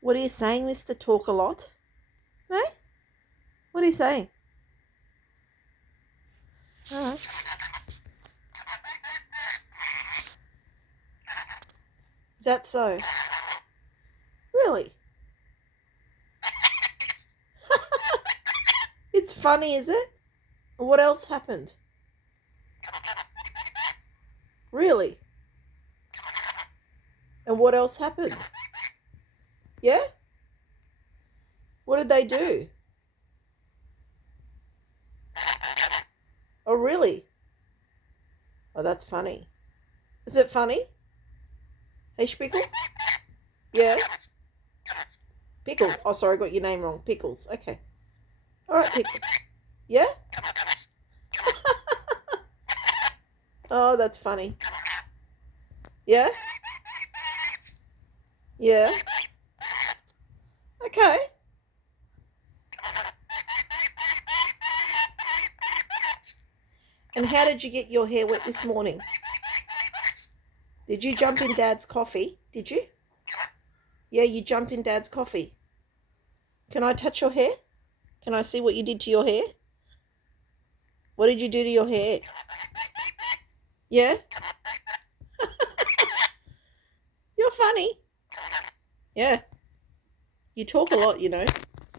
What are you saying, Mr. Talk a Lot? No? What are you saying? All right. Is that so? Really? It's funny, is it? What else happened? Really? And what else happened? Yeah? What did they do? Oh, really? Oh, that's funny. Is it funny? Hey, Spickle? Yeah? Pickles. Oh, sorry, I got your name wrong. Pickles. Okay. All right, Pickle. Yeah? Oh, that's funny. Yeah? Yeah? Okay. And how did you get your hair wet this morning? Did you jump in Dad's coffee? Did you? Yeah, you jumped in Dad's coffee. Can I touch your hair? Can I see what you did to your hair? What did you do to your hair? Yeah? You're funny. Yeah. You talk a lot, you know.